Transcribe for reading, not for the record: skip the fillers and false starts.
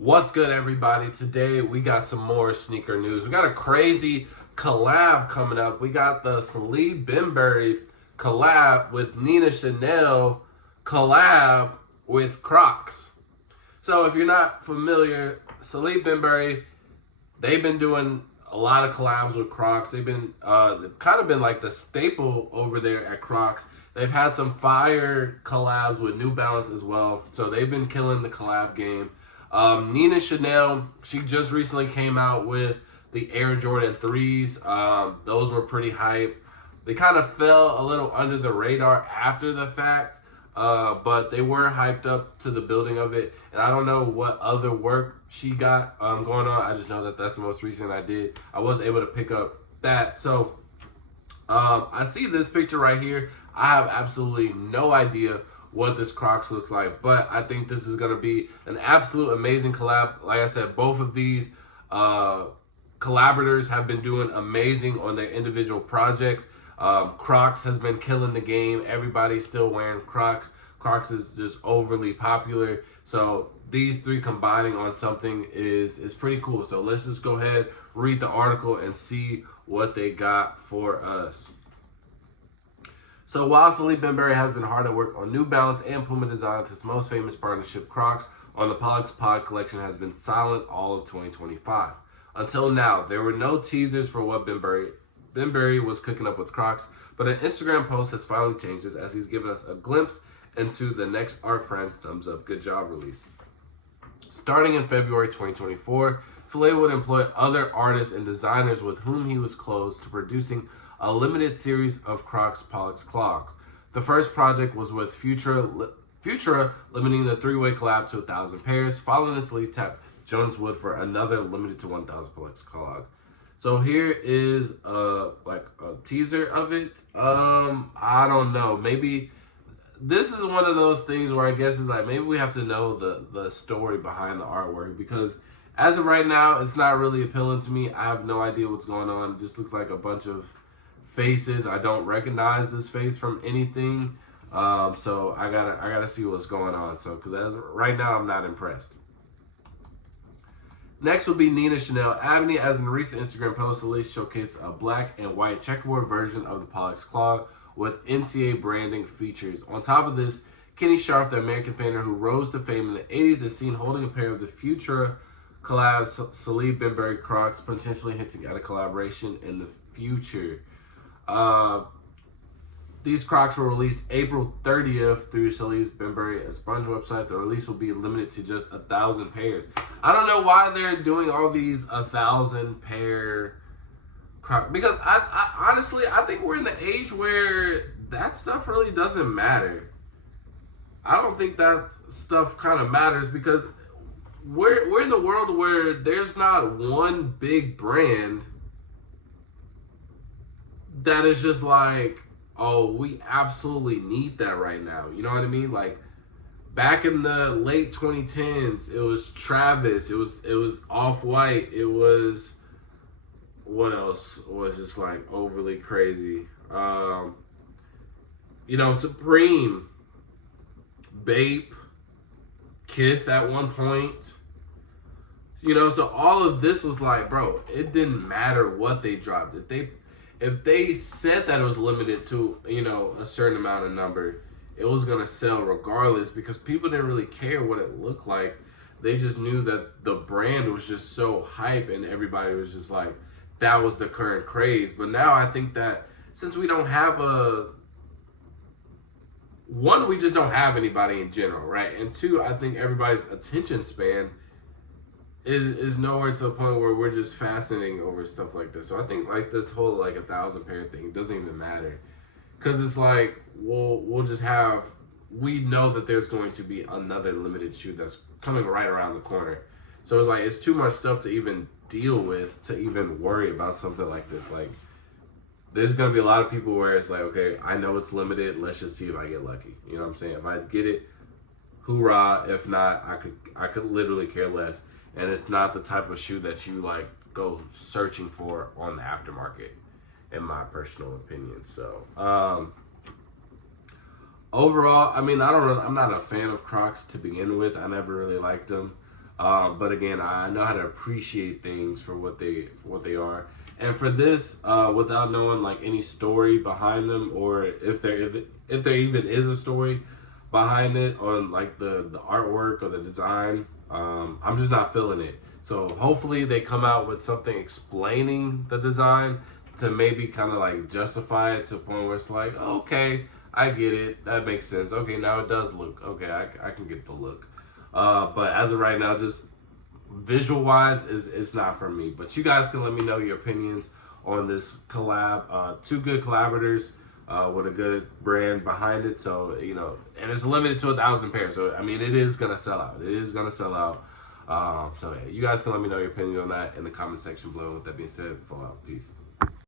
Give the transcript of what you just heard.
What's good, everybody? Today we got some more sneaker news. We got a crazy collab coming up. We got the Salehe Bembury collab with Nina Chanel collab with Crocs. So if you're not familiar, Salehe Bembury, they've been doing a lot of collabs with Crocs. They've kind of been like the staple over there at Crocs. They've had some fire collabs with New Balance as well. So they've been killing the collab game. Nina Chanel, she just recently came out with the Air Jordan 3s. Those were pretty hype. They kind of fell a little under the radar after the fact, but they were hyped up to the building of it. And I don't know what other work she got going on. I just know that that's the most recent I did. I was able to pick up that. So I see this picture right here. I have absolutely no idea what this Crocs looks like, but I think this is going to be an absolute amazing collab. Like I said, both of these collaborators have been doing amazing on their individual projects. Crocs has been killing the game. Everybody's still wearing Crocs. Crocs is just overly popular. So these three combining on something is pretty cool. So let's just go ahead, read the article, and see what they got for us. So while Salehe Bembury has been hard at work on New Balance and Puma designs, his most famous partnership, Crocs, on the Pollex Clog collection has been silent all of 2025. Until now, there were no teasers for what Bembury was cooking up with Crocs, but an Instagram post has finally changed this as he's given us a glimpse into the next Art Friends Thumbs Up Good Job release. Starting in February 2024, Salehe would employ other artists and designers with whom he was close to producing a limited series of Crocs Pollex Clogs. The first project was with Futura, limiting the three-way collab to 1,000 pairs. Following this lead, tapped Jonas Wood for another limited to 1,000 Pollex Clog. So here is a teaser of it. I don't know. Maybe this is one of those things where I guess it's like maybe we have to know the story behind the artwork, because as of right now, it's not really appealing to me. I have no idea what's going on. It just looks like a bunch of faces. I don't recognize this face from anything. So I gotta see what's going on. So because as right now, I'm not impressed. Next will be Nina Chanel Abney. As in a recent Instagram post, Salehe showcased a black and white checkerboard version of the Pollex Clog with NCA branding features. On top of this, Kenny Scharf, the American painter who rose to fame in the 80s, is seen holding a pair of the Futura collab Salehe Bembury Crocs, potentially hinting at a collaboration in the future. These Crocs were released April 30th through Salehe Bembury Sponge website. The release will be limited to just 1,000 pairs. I don't know why they're doing all these 1,000 pair Crocs, because I honestly, I think we're in the age where that stuff really doesn't matter. I don't think that stuff kind of matters, because we're in the world where there's not one big brand that is just like, oh, we absolutely need that right now. You know what I mean? Like back in the late 2010s, it was Travis, it was Off-White, it was, what else was just like overly crazy? Supreme, Bape, Kith at one point. So all of this was like, bro, it didn't matter what they dropped. If they said that it was limited to, a certain amount of number, it was going to sell regardless, because people didn't really care what it looked like. They just knew that the brand was just so hype, and everybody was just like, that was the current craze. But now I think that since we don't have we just don't have anybody in general, right? And two, I think everybody's attention span is nowhere to the point where we're just fascinating over stuff like this. So I think like this whole 1,000 pair thing doesn't even matter, because it's like we'll just have, we know that there's going to be another limited shoe that's coming right around the corner. So it's like it's too much stuff to even deal with to even worry about something like this. Like there's gonna be a lot of people where it's like, okay, I know it's limited, let's just see if I get lucky. You know what I'm saying? If I get it, hoorah. If not, I could literally care less. And it's not the type of shoe that you like go searching for on the aftermarket, in my personal opinion. So overall, I mean, I'm not a fan of Crocs to begin with. I never really liked them. But again, I know how to appreciate things for what they are. And for this, without knowing like any story behind them, or if there even is a story behind it on like the artwork or the design, I'm just not feeling it. So hopefully they come out with something explaining the design to maybe kind of like justify it to a point where it's like, okay, I get it, that makes sense. Okay, now it does look okay. I can get the look. But as of right now, just visual wise, it's not for me. But you guys can let me know your opinions on this collab. Two good collaborators with a good brand behind it. So, you know, and it's limited to 1,000 pairs. So, I mean, it is going to sell out. It is going to sell out. So, yeah, you guys can let me know your opinion on that in the comment section below. With that being said, fall out. Peace.